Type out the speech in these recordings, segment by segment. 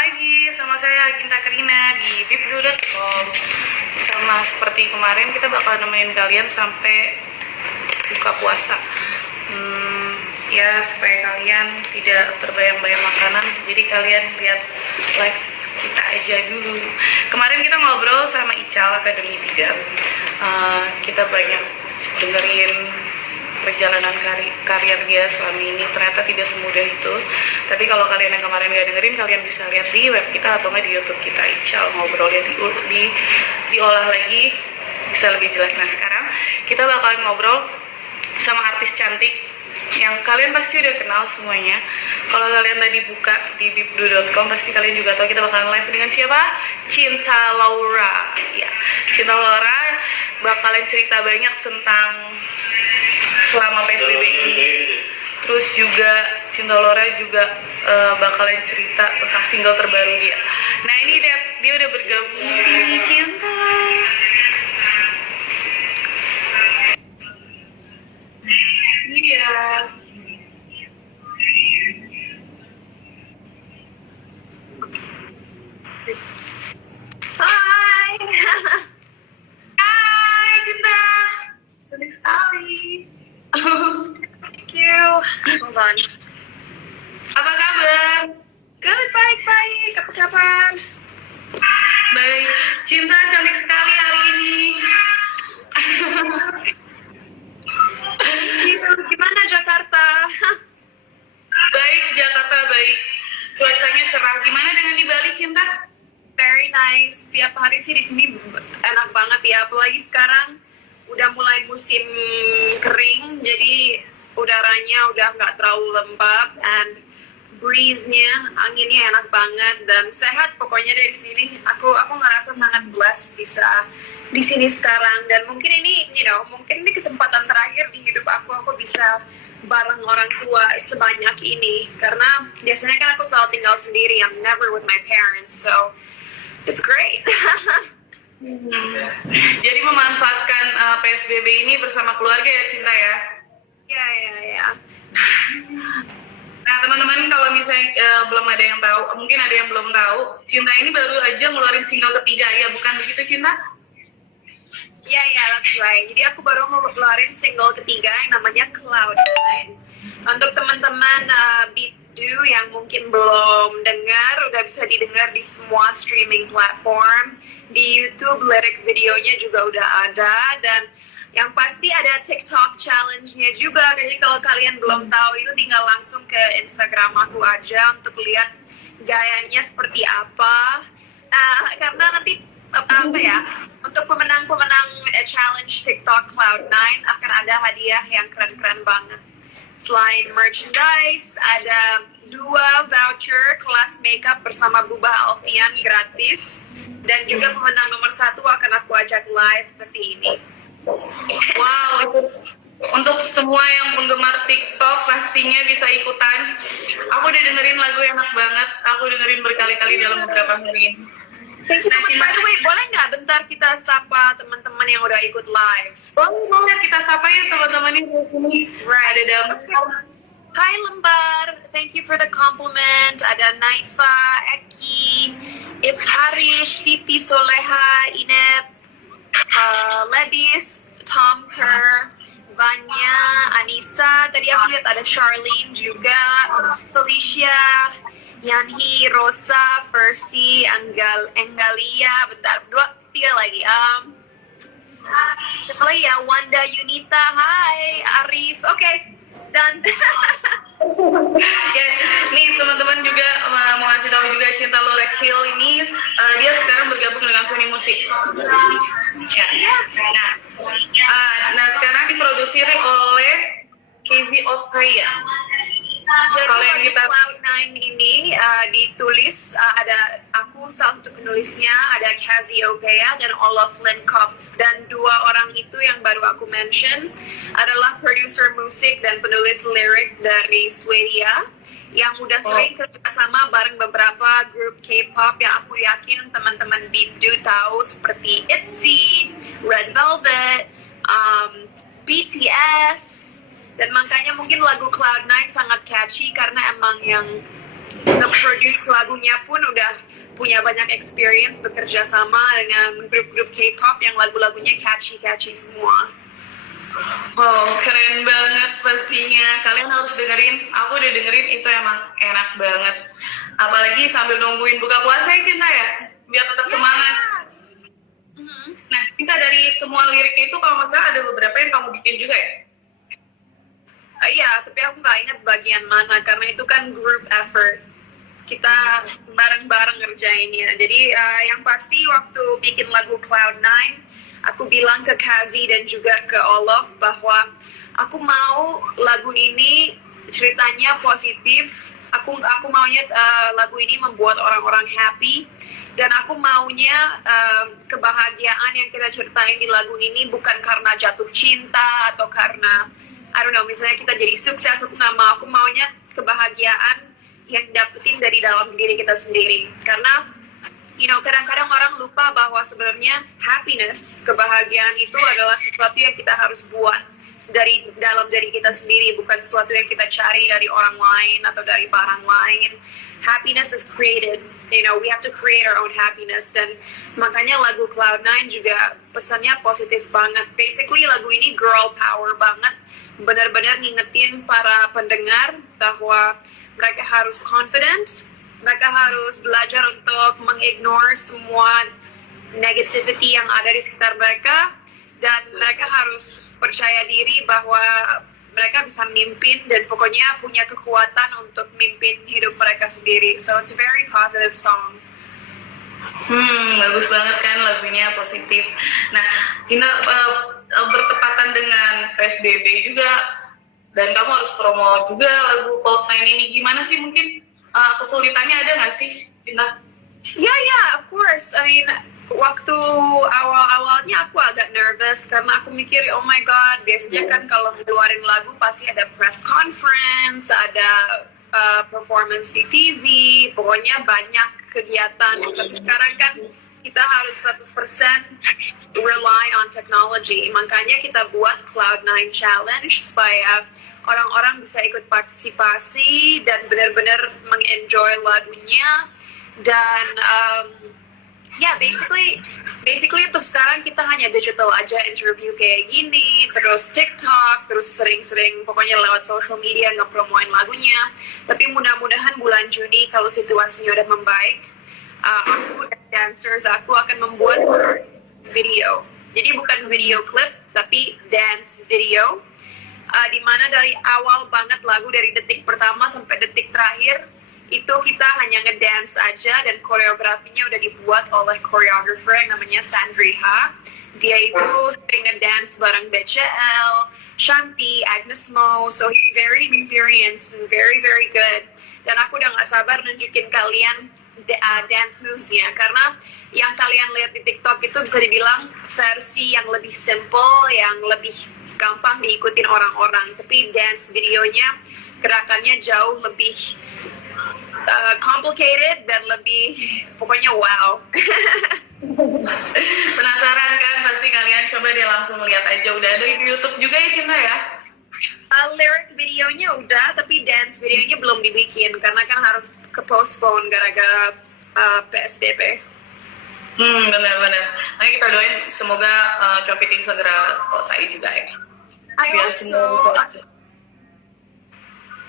lagi sama saya Ginta Karina di bibdu.com. Sama seperti kemarin kita bakal nemenin kalian sampai buka puasa. Ya supaya kalian tidak terbayang-bayang makanan, jadi kalian lihat live kita aja dulu. Kemarin kita ngobrol sama Ical Akademi 3. Kita banyak dengerin perjalanan karir dia selama ini, ternyata tidak semudah itu. Tapi kalau kalian yang kemarin gak dengerin, kalian bisa lihat di web kita atau nggak di YouTube kita. Ical ngobrolnya diolah lagi bisa lebih jelas. Nah sekarang kita bakalan ngobrol sama artis cantik yang kalian pasti udah kenal semuanya. Kalau kalian tadi buka di bibdu.com pasti kalian juga tahu kita bakalan live dengan siapa? Cinta Laura. Ya, Cinta Laura bakalan cerita banyak tentang selama PSBB ini. Terus juga Cinta Laura juga bakalan cerita tentang single terbaru dia. Nah ini dia udah bergabung di sini. Cinta. Iya. Hai. Hai Cinta. Senang sekali. Thank you. Hold on. Apa kabar? Good, baik. Apa kabar? Baik. Cinta cantik sekali hari ini. Thank you. Gimana Jakarta? Baik, Jakarta baik. Cuacanya cerah. Gimana dengan di Bali, Cinta? Very nice. Tiap hari sih di sini enak banget ya. Apalagi sekarang udah mulai musim kering, jadi udaranya udah nggak terlalu lembab, and breeze-nya, anginnya enak banget dan sehat pokoknya dari sini. Aku ngerasa sangat blessed bisa di sini sekarang, dan mungkin ini, mungkin ini kesempatan terakhir di hidup aku bisa bareng orang tua sebanyak ini, karena biasanya kan aku selalu tinggal sendiri. I'm never with my parents, so it's great. Jadi memanfaatkan PSBB ini bersama keluarga ya, Cinta ya? Ya. Nah teman-teman, kalau misalnya belum ada yang tahu, mungkin ada yang belum tahu, Cinta ini baru aja ngeluarin single ketiga ya, bukan begitu Cinta? Ya, that's right. Jadi aku baru ngeluarin single ketiga yang namanya Cloud9. Untuk teman-teman Bibdu yang mungkin belum dengar, udah bisa didengar di semua streaming platform. Di YouTube lirik videonya juga udah ada, dan yang pasti ada TikTok challenge-nya juga. Jadi kalau kalian belum tahu itu tinggal langsung ke Instagram aku aja untuk lihat gayanya seperti apa. Karena nanti untuk pemenang challenge TikTok Cloud9 akan ada hadiah yang keren-keren banget. Selain merchandise, ada 2 voucher kelas makeup bersama Bubah Alfian gratis. Dan juga pemenang nomor 1 akan aku ajak live seperti ini. Wow, untuk semua yang penggemar TikTok pastinya bisa ikutan. Aku udah dengerin lagu enak banget. Aku dengerin berkali-kali dalam beberapa hari ini. Thank you so much. By the way, boleh nggak bentar kita sapa teman-teman yang udah ikut live? Boleh kita sapa ya teman-teman ini. Right. Ada Damar. Hai Lembar, thank you for the compliment. Ada Naifa, Eki, Ifhari, Siti Soleha, Inep, Ledis, Tom Kerr, Vanya, Anissa. Tadi aku lihat ada Charlene juga, Felicia, Yanhi, Rosa, Percy, Enggalia. Bentar, 2, 3 lagi. Siapa lagi ya? Wanda Yunita, hai, Arif. Oke. Dan Ya, nih teman-teman juga mau ngasih tahu juga Cinta Lorek Hill ini dia sekarang bergabung dengan Sony Musik. Ya. Nah sekarang diproduksi oleh Casey Ofkaya. jadi Cloud9 ini ditulis ada aku salah satu penulisnya, ada Casey Opea dan Olof Lindkopf, dan 2 orang itu yang baru aku mention adalah produser musik dan penulis lirik dari Swedia yang udah sering kerjasama bareng beberapa grup K-pop yang aku yakin teman-teman Bibdu tahu seperti ITZY, Red Velvet, BTS. Dan makanya mungkin lagu Cloud9 sangat catchy karena emang yang nge-produce lagunya pun udah punya banyak experience bekerja sama dengan grup-grup K-pop yang lagu-lagunya catchy semua. Wow, keren banget pastinya. Kalian harus dengerin. Aku udah dengerin, itu emang enak banget. Apalagi sambil nungguin buka puasa ya Cinta ya, biar tetap semangat. Nah, Cinta, dari semua liriknya itu kalau nggak salah ada beberapa yang kamu bikin juga ya? Iya, tapi aku nggak ingat bagian mana karena itu kan group effort. Kita bareng-bareng ngerjainnya. Jadi yang pasti waktu bikin lagu Cloud9, aku bilang ke Kazi dan juga ke Olof bahwa aku mau lagu ini ceritanya positif. Aku maunya lagu ini membuat orang-orang happy, dan aku maunya kebahagiaan yang kita ceritain di lagu ini bukan karena jatuh cinta atau karena I don't know, misalnya kita jadi sukses. Aku nggak mau. Aku maunya kebahagiaan yang dapetin dari dalam diri kita sendiri. Karena kadang-kadang orang lupa bahwa sebenarnya happiness, kebahagiaan itu adalah sesuatu yang kita harus buat dari dalam diri kita sendiri, bukan sesuatu yang kita cari dari orang lain atau dari barang lain. Happiness is created. We have to create our own happiness. Dan makanya lagu Cloud9 juga pesannya positif banget. Basically lagu ini girl power banget. Benar-benar ngingetin para pendengar bahwa mereka harus confident, mereka harus belajar untuk mengignore semua negativity yang ada di sekitar mereka, dan mereka harus percaya diri bahwa mereka bisa mimpin dan pokoknya punya kekuatan untuk mimpin hidup mereka sendiri. So it's a very positive song. Bagus banget kan lagunya, positif. Nah, Cinta, bertepatan dengan PSBB juga, dan kamu harus promo juga lagu Cloud9 ini. Gimana sih, mungkin kesulitannya ada nggak sih, Cinta? Yeah, of course. I mean, waktu awal-awalnya aku agak nervous karena aku mikir, oh my god, biasanya kan kalau keluarin lagu pasti ada press conference, ada performance di TV, pokoknya banyak kegiatan. Tapi sekarang kan kita harus 100% rely on technology. Makanya kita buat Cloud9 Challenge supaya orang-orang bisa ikut partisipasi dan benar-benar mengenjoy lagunya. Dan basically untuk sekarang kita hanya digital aja, interview kayak gini, terus TikTok, terus sering-sering pokoknya lewat social media ngepromoin lagunya. Tapi mudah-mudahan bulan Juni kalau situasinya udah membaik, aku dan dancers aku akan membuat video. Jadi bukan video klip, tapi dance video. Di mana dari awal banget lagu, dari detik pertama sampai detik terakhir, itu kita hanya ngedance aja, dan koreografinya udah dibuat oleh choreographer yang namanya Sandriha. Dia itu sering ngedance bareng BCL, Shanti, Agnes Mo, so he's very experienced and very very good. Dan aku udah gak sabar nunjukin kalian dance moves-nya, karena yang kalian lihat di TikTok itu bisa dibilang versi yang lebih simple, yang lebih gampang diikutin orang-orang. Tapi dance videonya, gerakannya jauh lebih complicated dan lebih pokoknya wow. Penasaran kan? Pasti kalian coba deh langsung lihat aja. Udah ada di YouTube juga ya, Cinta ya? Lyric videonya udah, tapi dance videonya belum dibikin karena kan harus ke-postpone gara-gara PSBB. Benar-benar. Nah, kita doain semoga COVID ini segera selesai juga ya.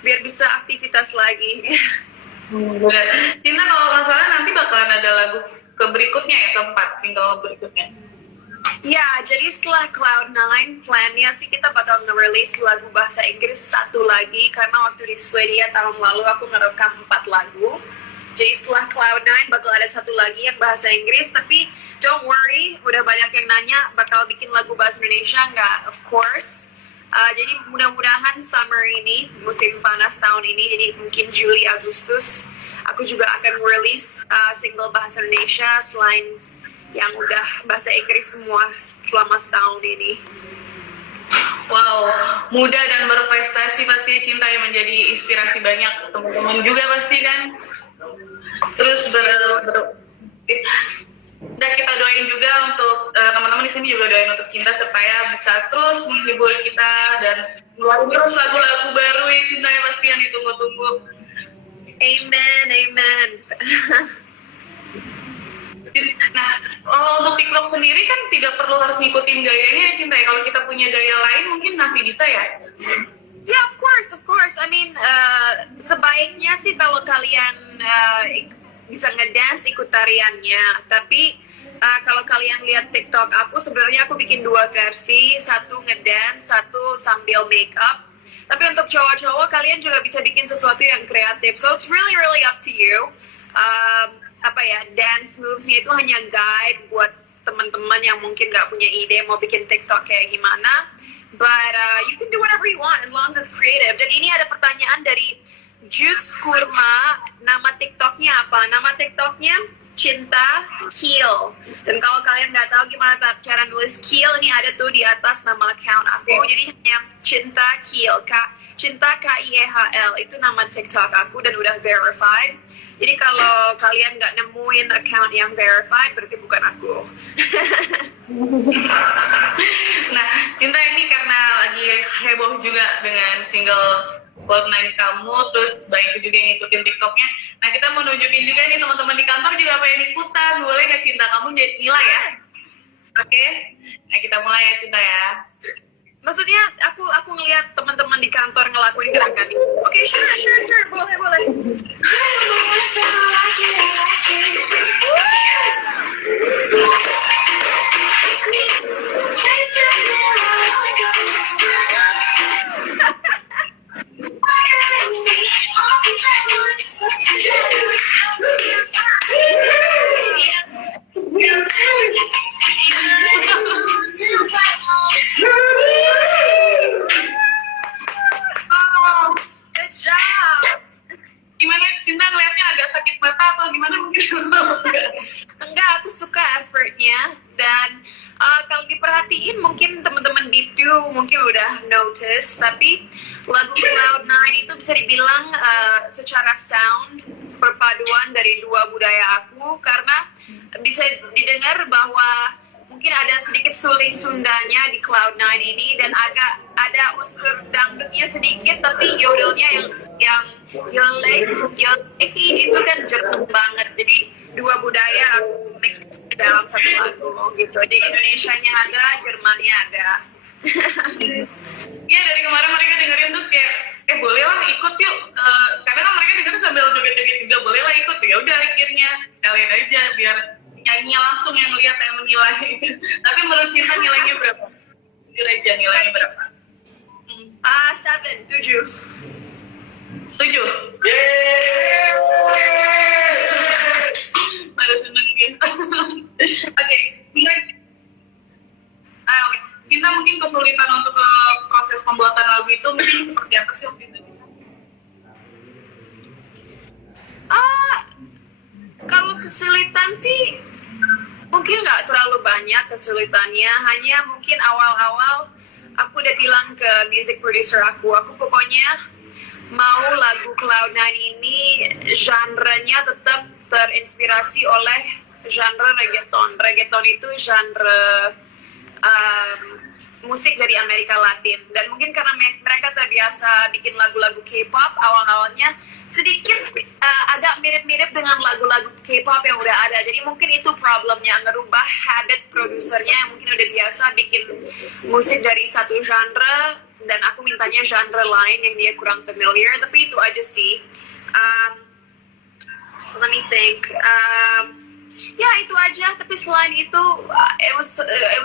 Biar bisa aktivitas lagi. Benar. Cinta, kalau nggak salah nanti bakalan ada lagu berikutnya ya, keempat, single berikutnya. Ya, jadi setelah Cloud9, plannya sih kita bakal nge-release lagu bahasa Inggris satu lagi, karena waktu di Swedia tahun lalu aku ngerekam 4 lagu. Jadi setelah Cloud9 bakal ada satu lagi yang bahasa Inggris, tapi don't worry, udah banyak yang nanya bakal bikin lagu bahasa Indonesia nggak? Of course. Jadi mudah-mudahan summer ini, musim panas tahun ini, jadi mungkin Juli, Agustus, aku juga akan release single bahasa Indonesia selain yang udah bahasa Inggris semua selama setahun ini. Wow, muda dan berprestasi pasti Cinta yang menjadi inspirasi banyak teman-teman juga pasti kan. Terus dan kita doain juga untuk teman-teman di sini, juga doain untuk Cinta supaya bisa terus menghibur kita dan ngeluarin terus lagu-lagu baru ya Cinta, yang pasti yang ditunggu-tunggu. Amen, amen. Nah, untuk TikTok sendiri kan tidak perlu harus ngikutin gayanya ya Cinta ya. Kalau kita punya gaya lain mungkin masih bisa ya. Ya, of course. I mean, sebaiknya sih kalau kalian bisa ngedance ikut tariannya. Tapi kalau kalian lihat TikTok aku, sebenarnya aku bikin dua versi, satu ngedance, satu sambil make up. Tapi untuk cowok-cowok kalian juga bisa bikin sesuatu yang kreatif. So it's really really up to you. Dance moves-nya itu hanya guide buat teman-teman yang mungkin nggak punya ide mau bikin TikTok kayak gimana. But you can do whatever you want as long as it's creative. Dan ini ada pertanyaan dari Jus Kurma, nama TikToknya apa? Nama TikToknya Cinta Kiel. Dan kalau kalian nggak tahu gimana cara nulis Kiel, ini ada tuh di atas nama account aku. Jadi hanya Cinta Kiel, Cinta Kiel, itu nama TikTok aku dan udah verified. Jadi kalau kalian nggak nemuin account yang verified, berarti bukan aku. Nah, Cinta ini karena lagi heboh juga dengan single Cloud9 kamu, terus banyak juga yang ngikutin TikToknya. Nah, kita mau nunjukin juga nih teman-teman di kantor juga pengen ikutan. Boleh nggak Cinta? Kamu jadi nilai ya? Oke? Nah, kita mulai ya Cinta ya. Maksudnya aku ngelihat teman-teman di kantor ngelakuin gerakan ini. Oke, sure. Boleh. Good job. Gimana Cinta ngeliatnya agak sakit mata atau gimana mungkin? Enggak, aku suka effortnya dan kalau diperhatiin mungkin teman-teman Bipdu mungkin udah notice, tapi lagu Cloud9 itu bisa dibilang secara sound perpaduan dari dua budaya aku, karena bisa didengar bahwa mungkin ada sedikit suling Sundanya di Cloud9 ini dan agak ada unsur dangdutnya sedikit, tapi yodelnya yang yolek itu kan Jerman banget. Jadi dua budaya aku mix dalam satu lagu gitu. Jadi Indonesianya ada, Jermannya ada. Iya, dari kemarin mereka dengerin terus kayak boleh lah ikut yuk. Karena kan mereka dengerin sambil joget-joget juga, boleh lah ikut. Ya udah akhirnya sekalian aja biar nyanyi langsung yang lihat yang menilai. Tapi menurut Cinta nilainya berapa? Jujur aja nilainya berapa? 7. 7. Pada seneng gitu. Oke. Cinta mungkin kesulitan untuk proses pembuatan lagu itu mungkin seperti apa sih waktu itu? Kalau kesulitan sih mungkin nggak terlalu banyak kesulitannya, hanya mungkin awal-awal aku udah bilang ke music producer aku pokoknya mau lagu Cloud9 ini genre-nya tetap terinspirasi oleh genre reggaeton. Reggaeton itu genre musik dari Amerika Latin, dan mungkin karena mereka terbiasa bikin lagu-lagu K-pop, awal-awalnya sedikit agak mirip-mirip dengan lagu-lagu K-pop yang udah ada. Jadi mungkin itu problemnya, ngerubah habit produsernya yang mungkin udah biasa bikin musik dari satu genre dan aku mintanya genre lain yang dia kurang familiar. Tapi itu aja sih. Let me think. Ya itu aja. Tapi selain itu, it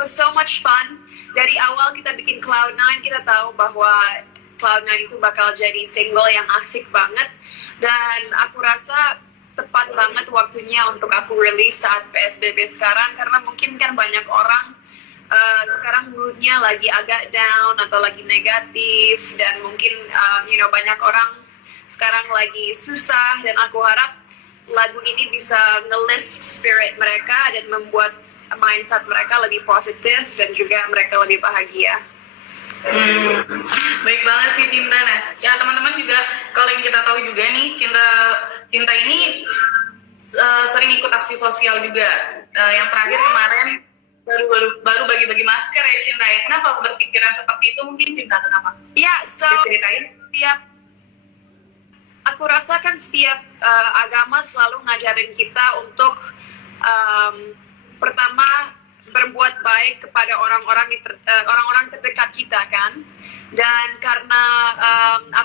was so much fun. Dari awal kita bikin Cloud9, kita tahu bahwa Cloud9 itu bakal jadi single yang asik banget, dan aku rasa tepat banget waktunya untuk aku rilis saat PSBB sekarang, karena mungkin kan banyak orang sekarang moodnya lagi agak down atau lagi negatif, dan mungkin banyak orang sekarang lagi susah, dan aku harap lagu ini bisa nge-lift spirit mereka dan membuat mindset mereka lebih positif dan juga mereka lebih bahagia. Baik banget sih Cinta. Nah, ya teman-teman juga kalau yang kita tahu juga nih, Cinta ini sering ikut aksi sosial juga. Yang terakhir kemarin baru bagi-bagi masker ya Cinta ya. Kenapa berpikiran seperti itu mungkin Cinta? Kenapa? Ya, so ceritain. tiap aku rasakan setiap agama selalu ngajarin kita untuk pertama berbuat baik kepada orang-orang terdekat kita kan. Dan karena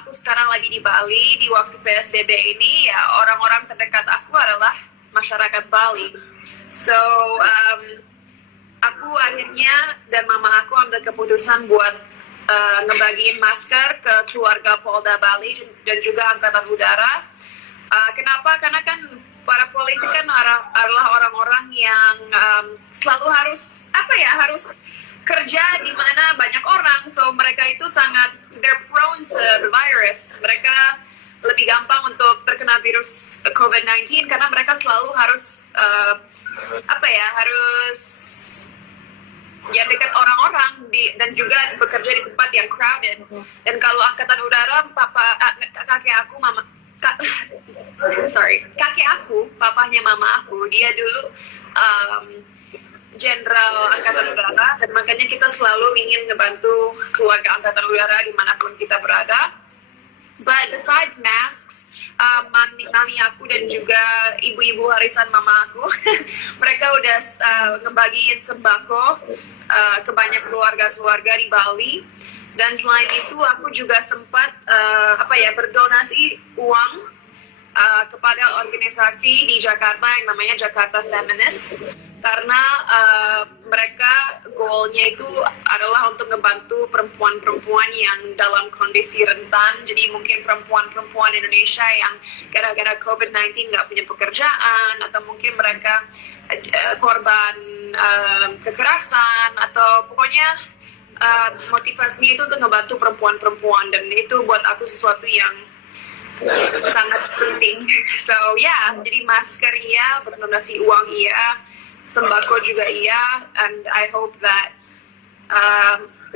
aku sekarang lagi di Bali di waktu PSBB ini, ya orang-orang terdekat aku adalah masyarakat Bali. So aku akhirnya dan mama aku ambil keputusan buat ngebagiin masker ke keluarga Polda Bali dan juga Angkatan Udara. Kenapa? Karena kan para polisi kan adalah orang-orang yang selalu harus harus kerja di mana banyak orang, so mereka itu sangat they're prone to the virus. Mereka lebih gampang untuk terkena virus COVID-19 karena mereka selalu harus harus ya dekat orang-orang dan juga bekerja di tempat yang crowded. Dan kalau Angkatan Udara, kakek aku, papahnya mama aku, dia dulu Jenderal Angkatan Udara, dan makanya kita selalu ingin ngebantu keluarga Angkatan Udara dimanapun kita berada. But besides masks, mami aku dan juga ibu-ibu warisan mama aku, mereka udah ngebagiin sembako ke banyak keluarga-keluarga di Bali. Dan selain itu aku juga sempat berdonasi uang kepada organisasi di Jakarta yang namanya Jakarta Feminist, karena mereka goalnya itu adalah untuk membantu perempuan-perempuan yang dalam kondisi rentan. Jadi mungkin perempuan-perempuan Indonesia yang gara-gara COVID-19 nggak punya pekerjaan, atau mungkin mereka korban kekerasan, atau pokoknya motivasinya itu untuk membantu perempuan-perempuan. Dan itu buat aku sesuatu yang sangat penting. So jadi masker iya, berdonasi uang iya, sembako juga iya, and I hope that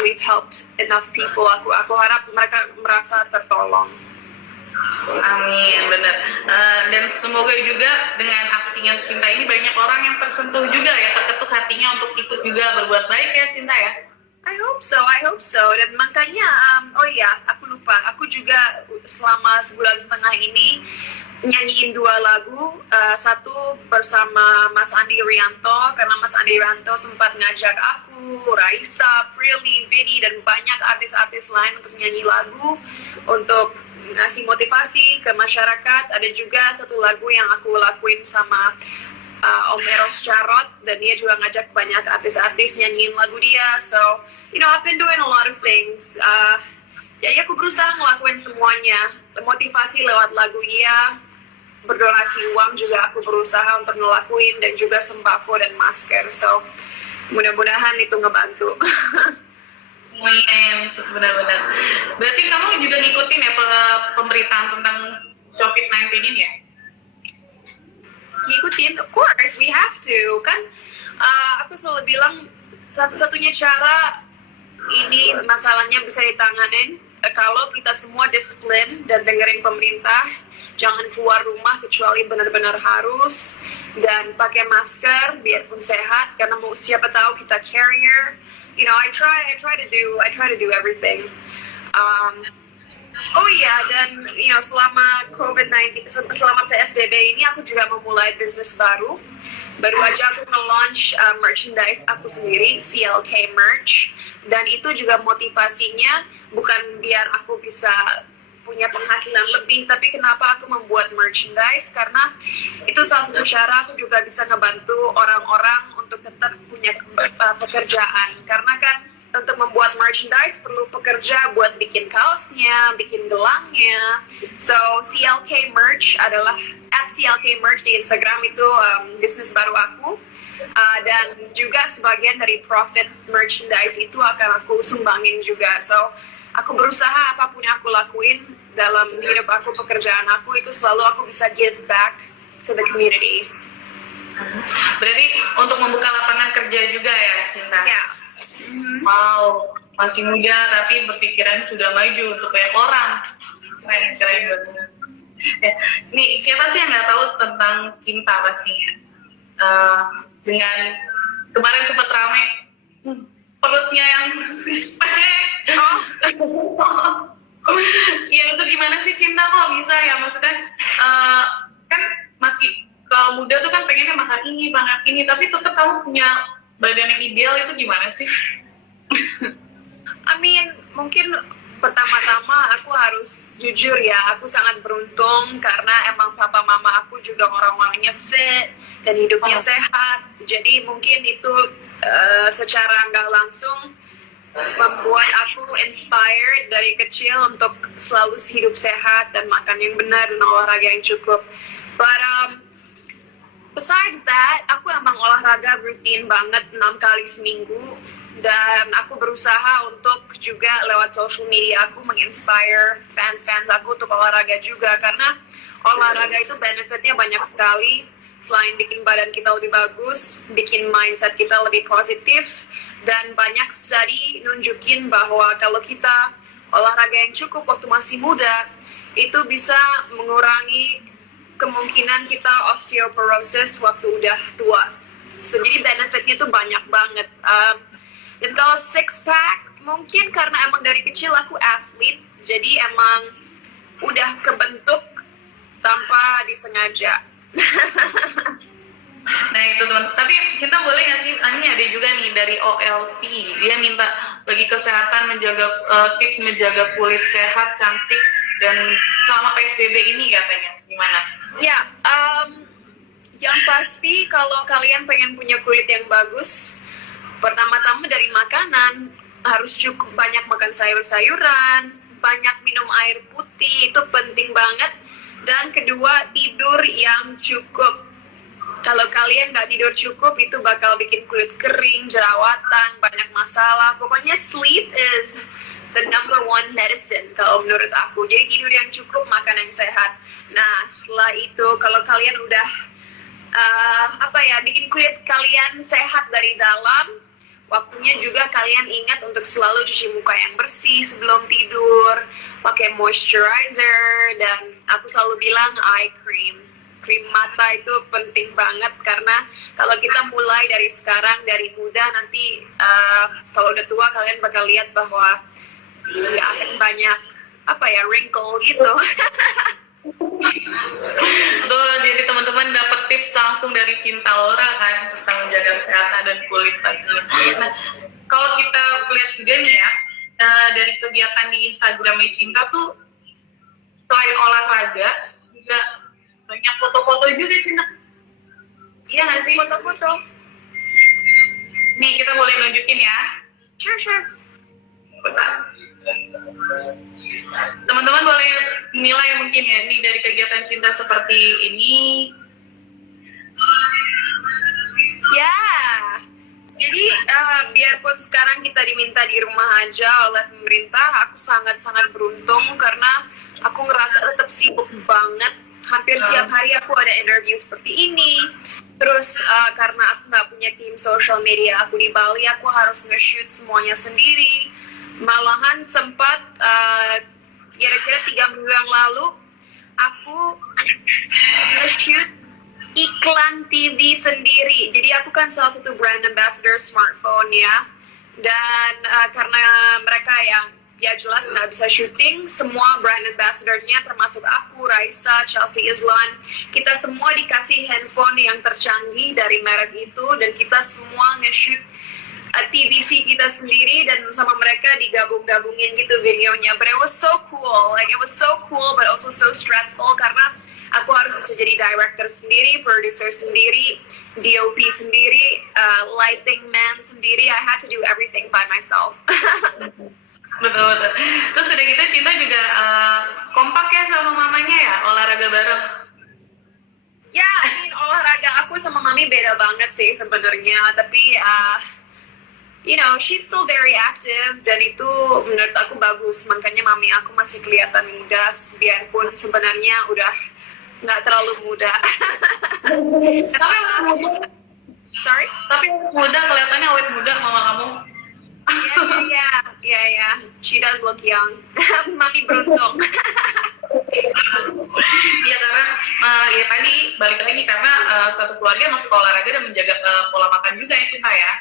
we've helped enough people. Aku harap mereka merasa tertolong. Amin, benar. Dan semoga juga dengan aksinya Cinta ini banyak orang yang tersentuh juga ya, terketuk hatinya untuk ikut juga berbuat baik ya Cinta ya. I hope so. Dan makanya, aku lupa. Aku juga selama sebulan setengah ini nyanyiin 2 lagu. Satu bersama Mas Andi Rianto, karena Mas Andi Rianto sempat ngajak aku, Raisa, Prilly, Vidi, dan banyak artis-artis lain untuk nyanyi lagu, untuk ngasih motivasi ke masyarakat. Ada juga satu lagu yang aku lakuin sama Om Eros Jarot, dan dia juga ngajak banyak artis-artis nyanyiin lagu dia. So, I've been doing a lot of things. Jadi aku berusaha ngelakuin semuanya. Motivasi lewat lagu iya, berdonasi uang juga aku berusaha untuk ngelakuin, dan juga sembako dan masker. So, mudah-mudahan itu ngebantu. Benar-benar. Berarti kamu juga ngikutin ya pemberitaan tentang COVID-19 ini ya? Ngikutin, of course, we have to, kan. Aku selalu bilang satu-satunya cara ini masalahnya bisa ditanganin kalau kita semua disiplin dan dengerin pemerintah, jangan keluar rumah kecuali benar-benar harus, dan pakai masker biarpun sehat, karena mau siapa tahu kita carrier. I try to do everything. Dan selama COVID-19, selama PSBB ini aku juga memulai bisnis baru. Baru aja aku nge-launch merchandise aku sendiri, CLK Merch. Dan itu juga motivasinya bukan biar aku bisa punya penghasilan lebih, tapi kenapa aku membuat merchandise, karena itu salah satu cara aku juga bisa ngebantu orang-orang untuk tetap punya pekerjaan. Karena kan untuk membuat merchandise perlu pekerja buat bikin kaosnya, bikin gelangnya. So CLK Merch adalah @CLK Merch di Instagram, itu bisnis baru aku. Dan juga sebagian dari profit merchandise itu akan aku sumbangin juga. So aku berusaha apapun yang aku lakuin dalam hidup aku, pekerjaan aku, itu selalu aku bisa give back to the community. Berarti untuk membuka lapangan kerja juga ya Cinta? Ya. Wow, masih muda tapi berpikiran sudah maju untuk banyak orang. Keren banget. Nih, siapa sih yang nggak tahu tentang Cinta pastinya? Dengan kemarin sempat rame perutnya yang sispek. Ya itu gimana sih Cinta kok bisa ya? Maksudnya semangat ini, tapi tetap kamu punya badan yang ideal, itu gimana sih? I mean, mungkin pertama-tama aku harus jujur ya, aku sangat beruntung karena emang papa mama aku juga orang-orangnya fit dan hidupnya sehat. Jadi mungkin itu secara nggak langsung membuat aku inspired dari kecil untuk selalu hidup sehat dan makan yang benar dan olahraga yang cukup. But besides that, aku emang olahraga rutin banget 6 kali seminggu. Dan aku berusaha untuk juga lewat social media aku menginspire fans-fans aku untuk olahraga juga, karena olahraga itu benefitnya banyak sekali. Selain bikin badan kita lebih bagus, bikin mindset kita lebih positif, dan banyak study nunjukin bahwa kalau kita olahraga yang cukup waktu masih muda, itu bisa mengurangi kemungkinan kita osteoporosis waktu udah tua. So, jadi benefitnya tuh banyak banget. Dan kalau six pack, mungkin karena emang dari kecil aku atlet, jadi emang udah kebentuk tanpa disengaja. Nah itu teman, tapi Cinta boleh nggak sih, ini ada juga nih dari OLP, dia minta bagi kesehatan, menjaga tips menjaga kulit sehat, cantik, dan selama PSBB ini katanya, gimana? Ya, yang pasti kalau kalian pengen punya kulit yang bagus, pertama-tama dari makanan, harus cukup banyak makan sayur-sayuran, banyak minum air putih, itu penting banget. Dan kedua, tidur yang cukup. Kalau kalian nggak tidur cukup, itu bakal bikin kulit kering, jerawatan, banyak masalah. Pokoknya sleep is the number one medicine kalau menurut aku. Jadi tidur yang cukup, makan yang sehat. Nah, setelah itu kalau kalian udah bikin kulit kalian sehat dari dalam, waktunya juga kalian ingat untuk selalu cuci muka yang bersih sebelum tidur, pakai moisturizer, dan aku selalu bilang eye cream. Krim mata itu penting banget, karena kalau kita mulai dari sekarang, dari muda, nanti kalau udah tua kalian bakal lihat bahwa nggak akan banyak wrinkle gitu. Tuh, jadi teman-teman dapat tips langsung dari Cinta Laura kan tentang menjaga kesehatan dan kulit pastinya. Nah, kalau kita lihat juga nih ya, dari kegiatan di Instagramnya Cinta tuh selain olahraga juga banyak foto-foto juga, Cinta. Iya nggak sih? Foto-foto. Nih kita boleh nunjukin ya. Sure. Bentar. Teman-teman boleh nilai mungkin ya, nih dari kegiatan Cinta seperti ini. Ya, jadi biarpun sekarang kita diminta di rumah aja oleh pemerintah, aku sangat-sangat beruntung karena aku ngerasa tetap sibuk banget. Hampir setiap hari aku ada interview seperti ini. Terus karena aku nggak punya tim social media aku di Bali, aku harus nge-shoot semuanya sendiri. Malahan sempat kira-kira 3 minggu yang lalu aku nge-shoot iklan TV sendiri. Jadi aku kan salah satu brand ambassador smartphone ya. Dan karena mereka yang ya jelas nggak bisa syuting, semua brand ambassador-nya termasuk aku, Raisa, Chelsea Islan, kita semua dikasih handphone yang tercanggih dari merek itu, dan kita semua nge-shoot TVC kita sendiri, dan sama mereka digabung-gabungin gitu videonya. But it was so cool, it was so cool but also so stressful karena aku harus bisa jadi director sendiri, producer sendiri, DOP sendiri, lighting man sendiri. I had to do everything by myself. Betul. Terus udah gitu Cinta juga kompak ya sama mamanya ya, olahraga bareng. Ya, olahraga aku sama mami beda banget sih sebenarnya, tapi she's still very active, dan itu menurut aku bagus. Makanya mami aku masih kelihatan muda, biarpun sebenarnya udah nggak terlalu muda. Tapi muda. Sorry? Tapi muda, kelihatannya awet muda mama kamu. Yeah. She does look young. Mami beruntung. Iya, karena ya tadi balik lagi karena satu keluarga masuk ke olahraga dan menjaga pola makan juga ya Cinta ya.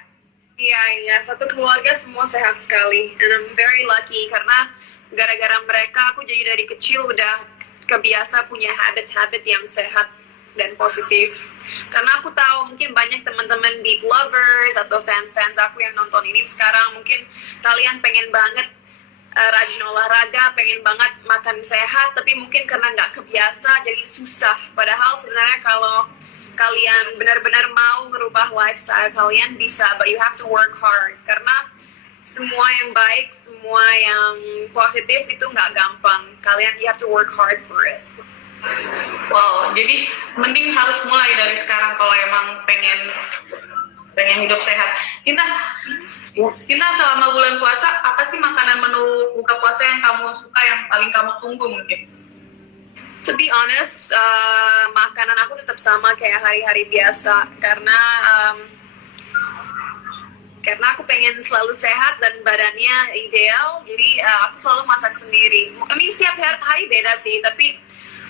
Iya, satu keluarga semua sehat sekali. And I'm very lucky karena gara-gara mereka aku jadi dari kecil udah kebiasa punya habit-habit yang sehat dan positif. Karena aku tahu mungkin banyak teman-teman beef lovers atau fans-fans aku yang nonton ini sekarang, mungkin kalian pengen banget rajin olahraga, pengen banget makan sehat, tapi mungkin karena nggak kebiasa jadi susah. Padahal sebenarnya kalau kalian benar-benar mau merubah lifestyle kalian bisa, but you have to work hard. Karena semua yang baik, semua yang positif itu nggak gampang. Kalian, you have to work hard for it. Wow, jadi mending harus mulai dari sekarang kalau emang pengen hidup sehat. Cinta selama bulan puasa, apa sih makanan menu buka puasa yang kamu suka, yang paling kamu tunggu mungkin? To be honest, makanan aku tetap sama kayak hari-hari biasa, karena aku pengen selalu sehat dan badannya ideal, jadi aku selalu masak sendiri. I mean, setiap hari beda sih, tapi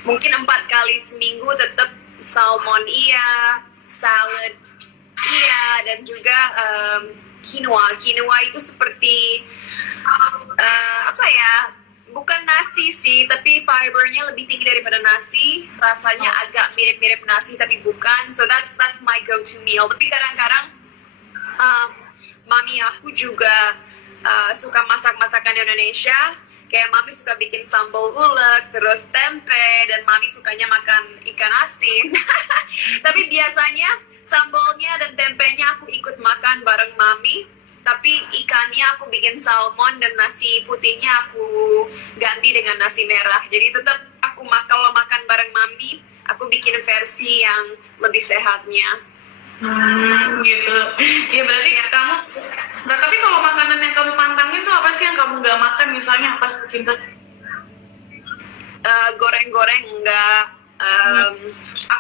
mungkin 4 kali seminggu tetap salmon iya, salad iya, dan juga quinoa. Quinoa itu seperti apa ya? Bukan nasi sih, tapi fibernya lebih tinggi daripada nasi. Rasanya agak mirip-mirip nasi, tapi bukan. So that's my go-to meal. Tapi kadang-kadang mami aku juga suka masak-masakan Indonesia. Kayak mami suka bikin sambal ulek, terus tempe, dan mami sukanya makan ikan asin. Tapi biasanya sambalnya dan tempenya aku ikut makan bareng mami. Tapi ikannya aku bikin salmon dan nasi putihnya aku ganti dengan nasi merah. Jadi tetap kalau makan bareng mami, aku bikin versi yang lebih sehatnya. Gitu. Ya berarti kamu. Nah, tapi kalau makanan yang kamu pantangin tuh apa sih yang kamu nggak makan? Misalnya apa sih, Cinta? Goreng-goreng enggak.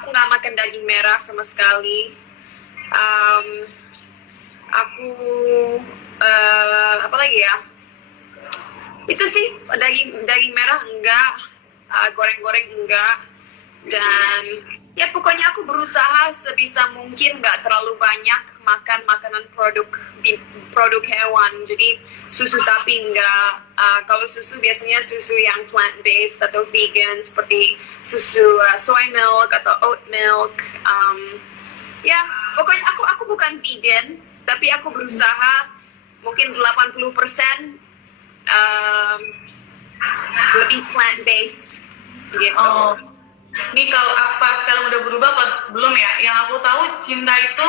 Aku nggak makan daging merah sama sekali. Aku apa lagi ya? Itu sih, daging merah enggak, goreng-goreng enggak, dan ya pokoknya aku berusaha sebisa mungkin nggak terlalu banyak makan makanan produk hewan. Jadi susu sapi enggak. Kalau susu biasanya susu yang plant based atau vegan seperti susu soy milk atau oat milk. Ya pokoknya aku bukan vegan, tapi aku berusaha mungkin 80% lebih plant based gitu. Oh. Nih kalau apa sekarang udah berubah apa belum ya? Yang aku tahu Cinta itu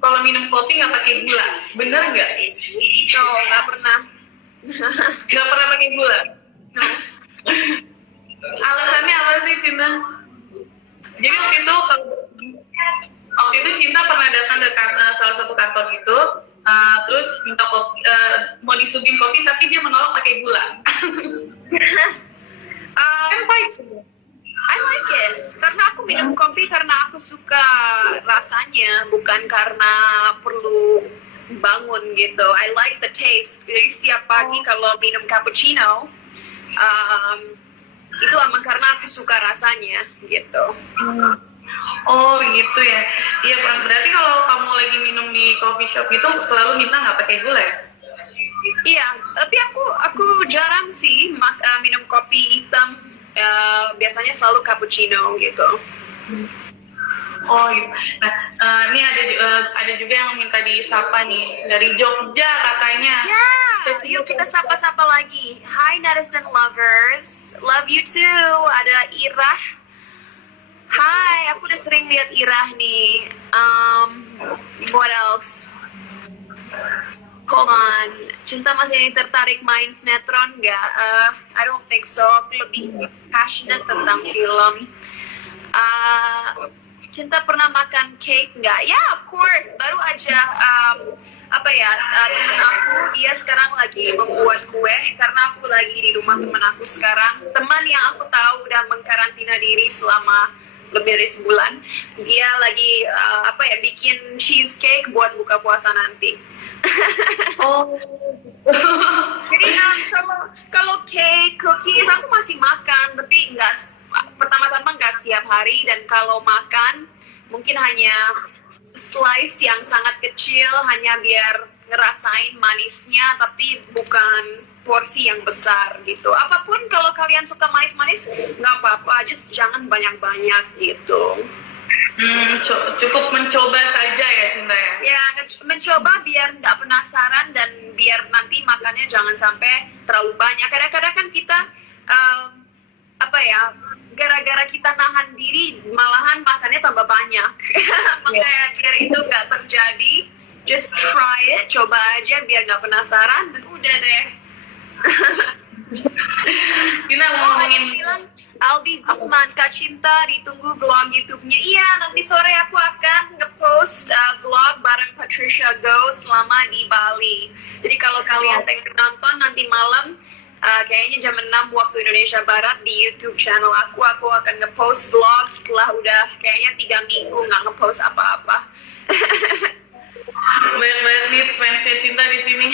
kalau minum kopi nggak pakai gula, bener nggak? No, nggak pernah. Nggak pernah pakai gula. No. Alasannya apa sih, Cinta? Jadi waktu itu Cinta pernah datang ke salah satu kantor gitu, terus minta kopi, mau disuguhin kopi tapi dia menolak pakai gula. Kan pahit. I like it, karena aku minum kopi karena aku suka rasanya, bukan karena perlu bangun gitu. I like the taste. Jadi setiap pagi kalau minum cappuccino, itu emang karena aku suka rasanya gitu. Oh gitu ya. Iya, berarti kalau kamu lagi minum di coffee shop itu selalu minta nggak pakai gula ya? Iya, tapi aku jarang sih minum kopi hitam. Biasanya selalu cappuccino gitu. Oh gitu. Nah, ini ada juga yang minta disapa nih dari Jogja katanya. Ya, yuk kita sapa-sapa lagi. Hi netizen lovers, love you too. Ada Irah. Hai, aku udah sering lihat Irah nih. What else? Hold on, Cinta masih tertarik main sinetron nggak? I don't think so. Aku lebih passionate tentang film. Cinta pernah makan cake nggak? Ya, of course. Baru aja temen aku dia sekarang lagi membuat kue karena aku lagi di rumah temen aku sekarang. Teman yang aku tahu udah mengkarantina diri selama lebih dari sebulan. Dia lagi bikin cheesecake buat buka puasa nanti. Oh. Jadi kalau cake, cookies aku masih makan, tapi pertama-tama nggak setiap hari, dan kalau makan mungkin hanya slice yang sangat kecil, hanya biar ngerasain manisnya, tapi bukan porsi yang besar gitu. Apapun kalau kalian suka manis-manis nggak apa-apa, just jangan banyak-banyak gitu. Cukup mencoba saja ya Cinta ya. Ya, mencoba biar nggak penasaran dan biar nanti makannya jangan sampai terlalu banyak. Kadang-kadang kan kita apa ya, gara-gara kita nahan diri malahan makannya tambah banyak. Makanya biar itu nggak terjadi, just try it, coba aja biar nggak penasaran dan udah deh. Cinta mau Ada ngomongin yang bilang Aldi Gusman, Kak Cinta ditunggu vlog YouTube-nya. Iya, nanti sore aku akan nge-post vlog bareng Patricia Go selama di Bali. Jadi kalau kalian pengen nonton nanti malam, kayaknya jam 6 waktu Indonesia Barat di YouTube channel aku akan nge-post vlog setelah udah kayaknya 3 minggu nggak nge-post apa-apa. banyak nih fansnya Cinta di sini.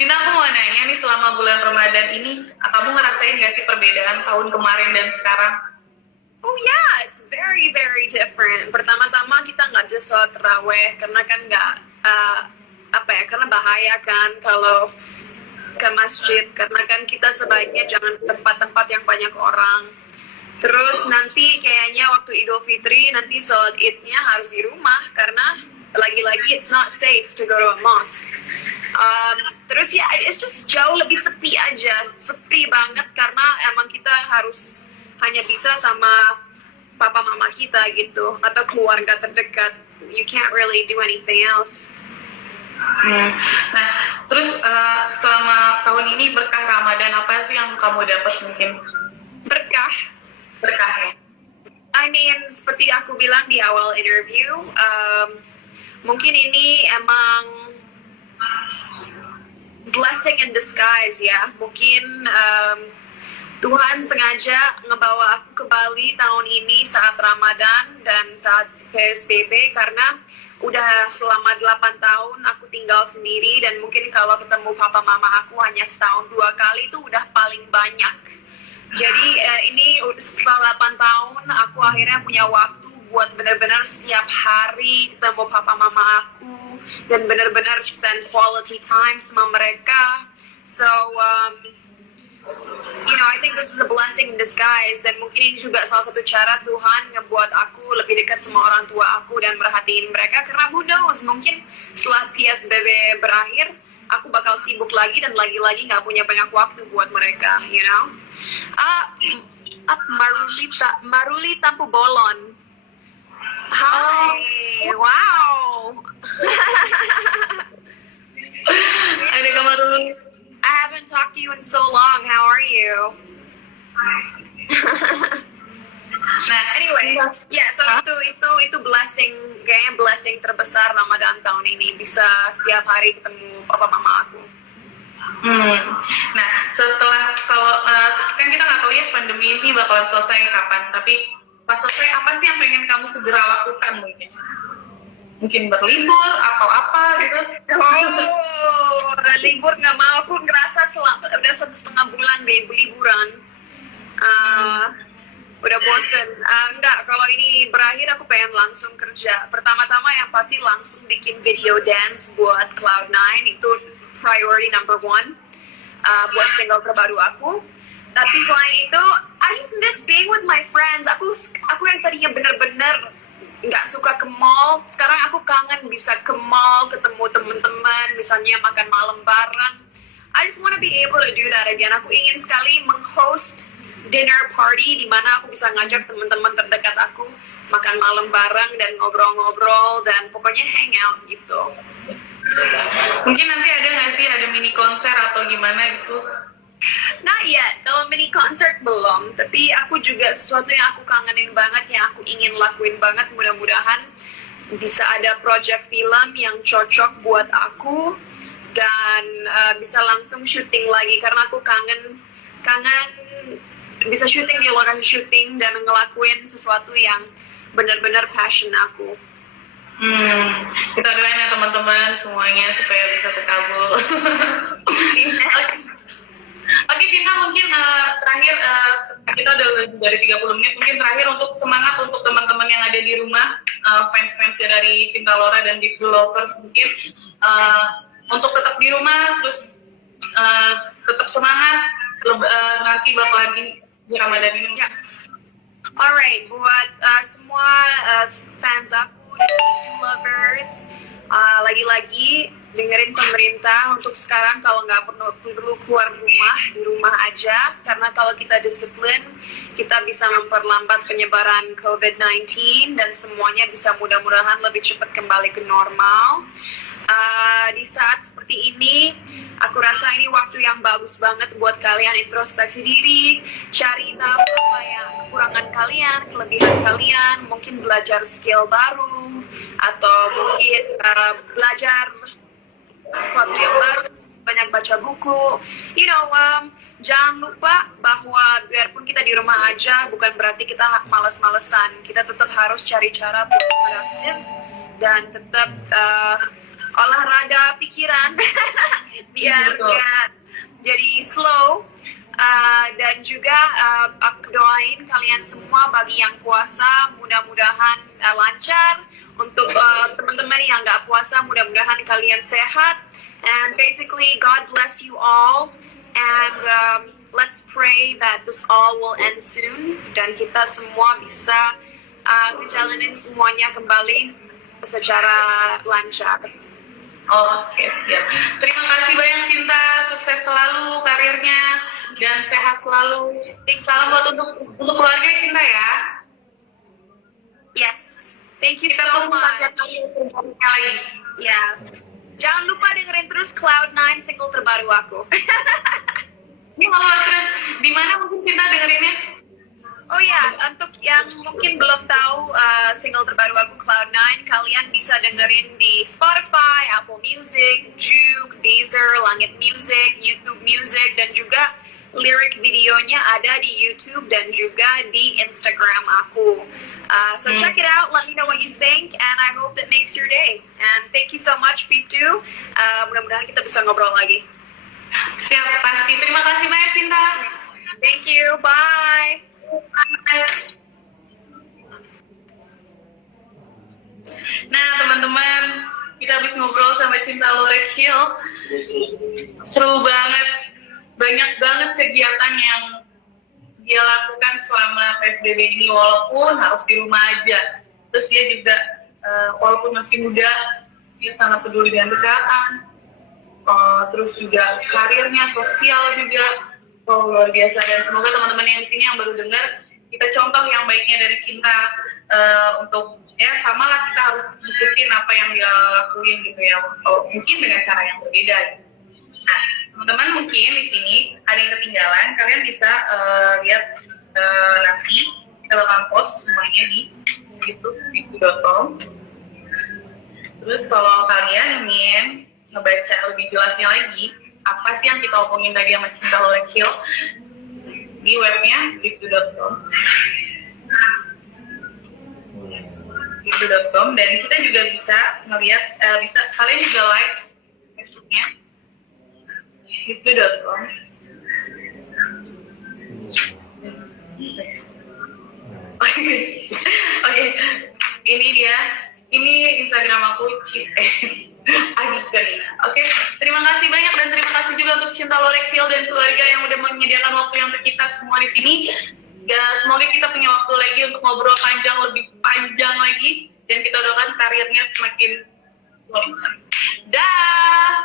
Cinta, aku mau nanya nih, selama bulan Ramadan ini kamu ngerasain gak sih perbedaan tahun kemarin dan sekarang? Oh yeah, it's very very different. Pertama-tama kita nggak bisa sholat taraweh karena kan nggak karena bahaya kan kalau ke masjid, karena kan kita sebaiknya jangan ke tempat-tempat yang banyak orang. Terus nanti kayaknya waktu Idul Fitri nanti sholat Idnya harus di rumah karena lagi-lagi it's not safe to go to a mosque. Terus ya it's just jauh lebih sepi aja, sepi banget karena emang kita harus hanya bisa sama papa mama kita gitu atau keluarga terdekat. You can't really do anything else. Nah, terus selama tahun ini berkah Ramadan apa sih yang kamu dapat mungkin? Berkah Berkahnya? I mean, seperti aku bilang di awal interview, mungkin ini emang blessing in disguise ya. Mungkin Tuhan sengaja ngebawa aku ke Bali tahun ini saat Ramadan dan saat PSBB karena udah selama 8 tahun aku tinggal sendiri dan mungkin kalau ketemu papa mama aku hanya setahun 2 kali itu udah paling banyak. Jadi ini setelah 8 tahun aku akhirnya punya waktu buat benar-benar setiap hari ketemu papa mama aku dan benar-benar spend quality time sama mereka. So I think this is a blessing in disguise dan mungkin ini juga salah satu cara Tuhan ngebuat aku lebih dekat sama orang tua aku dan merhatiin mereka karena who knows, mungkin setelah PSBB berakhir aku bakal sibuk lagi dan lagi-lagi nggak punya banyak waktu buat mereka, Maruli Tampu Bolon. Hi, wow. Ada kamar dulu. I haven't talked to you in so long. How are you? Nah, Anyway, so itu blessing, kayaknya blessing terbesar Ramadan tahun ini bisa setiap hari ketemu papa mama aku. Nah, setelah kan kita nggak tahu ya pandemi ini bakalan selesai kapan, tapi pas selesai apa sih yang pengen kamu segera lakukan mungkin? Mungkin berlibur atau apa gitu? Libur nggak mau, aku ngerasa udah 1,5 bulan deh liburan. Udah bosen. Enggak, kalau ini berakhir aku pengen langsung kerja. Pertama-tama yang pasti langsung bikin video dance buat Cloud9, itu priority number 1 buat single terbaru aku. Tapi selain itu, I just miss being with my friends. Aku yang tadinya bener-bener nggak suka ke mall, sekarang aku kangen bisa ke mall, ketemu teman-teman, misalnya makan malam bareng. I just want to be able to do that again. Aku ingin sekali meng-host dinner party di mana aku bisa ngajak teman-teman terdekat aku makan malam bareng dan ngobrol-ngobrol dan pokoknya hangout gitu. Mungkin nanti ada mini konser atau gimana gitu? Not yet, kalau mini concert belum, tapi aku juga sesuatu yang aku kangenin banget, yang aku ingin lakuin banget, mudah-mudahan bisa ada project film yang cocok buat aku dan bisa langsung syuting lagi karena aku kangen bisa syuting di lokasi syuting dan ngelakuin sesuatu yang benar-benar passion aku. Kita doain ya teman-teman semuanya supaya bisa terkabul. Oke Cinta, mungkin terakhir kita udah lebih dari 30 menit, mungkin terakhir untuk semangat untuk teman-teman yang ada di rumah, fans-fansnya dari Cinta Laura dan Deep Blue Lovers mungkin untuk tetap di rumah, terus tetap semangat nanti bakalan di Ramadan ini. Ya. Alright, buat semua fans aku dan Hindu lovers, lagi-lagi dengerin pemerintah untuk sekarang kalau nggak perlu keluar rumah, di rumah aja. Karena kalau kita disiplin, kita bisa memperlambat penyebaran COVID-19 dan semuanya bisa mudah-mudahan lebih cepat kembali ke normal. Di saat seperti ini, aku rasa ini waktu yang bagus banget buat kalian introspeksi diri, cari tahu apa yang kekurangan kalian, kelebihan kalian, mungkin belajar skill baru, atau mungkin belajar sesuatu yang baru, banyak baca buku. Jangan lupa bahwa biarpun kita di rumah aja, bukan berarti kita malas-malesan. Kita tetap harus cari cara buat produktif dan tetap olahraga pikiran biar nggak jadi slow. Dan juga aku doain kalian semua bagi yang puasa mudah-mudahan lancar. Untuk teman-teman yang nggak puasa mudah-mudahan kalian sehat. And basically God bless you all. And let's pray that this all will end soon dan kita semua bisa menjalani semuanya kembali secara lancar. Oke, siap. Terima kasih banyak Cinta, sukses selalu karirnya dan sehat selalu. Salam buat untuk keluarga Cinta ya. Yes, thank you Kita so tunggu much. lagi. Ya, jangan lupa dengerin terus Cloud9 single terbaru aku. Ini kalau terus di mana mungkin Cinta dengerinnya? Oh ya, untuk yang mungkin belum tahu single terbaru aku Cloud9, kalian bisa dengerin di Spotify, Apple Music, Juke, Deezer, Langit Music, YouTube Music, dan juga lirik videonya ada di YouTube dan juga di Instagram aku. So check it out, let me know what you think, and I hope it makes your day. And thank you so much, Piptu. Mudah-mudahan kita bisa ngobrol lagi. Siap, pasti. Terima kasih banyak Cinta. Thank you, bye. Nah teman-teman, kita habis ngobrol sama Cinta Lorek Hill. Seru banget, banyak banget kegiatan yang dia lakukan selama PSBB ini walaupun harus di rumah aja. Terus dia juga walaupun masih muda, dia sangat peduli dengan kesehatan. Terus juga karirnya, sosial juga. Luar biasa, dan semoga teman-teman yang di sini yang baru dengar kita contoh yang baiknya dari Cinta untuk ya sama lah kita harus ikutin apa yang dia lakuin gitu ya, mungkin dengan cara yang berbeda. Nah teman-teman mungkin di sini ada yang ketinggalan, kalian bisa lihat nanti kita bakal post semuanya di YouTube biku.com. Terus kalau kalian ingin ngebaca lebih jelasnya lagi apa sih yang kita omongin tadi sama Cinta Lorek Hill di webnya biku.com dan kita juga bisa ngelihat bisa kalian juga like Facebooknya biku.com. Oke, ini dia, ini Instagram aku Agika. Oke, terima kasih banyak dan terima kasih juga untuk Cinta Lorek Hill dan keluarga yang udah menyediakan waktu yang untuk kita semua di sini. Ya, semoga kita punya waktu lagi untuk ngobrol lebih panjang lagi dan kita doakan karirnya semakin luar. Dah.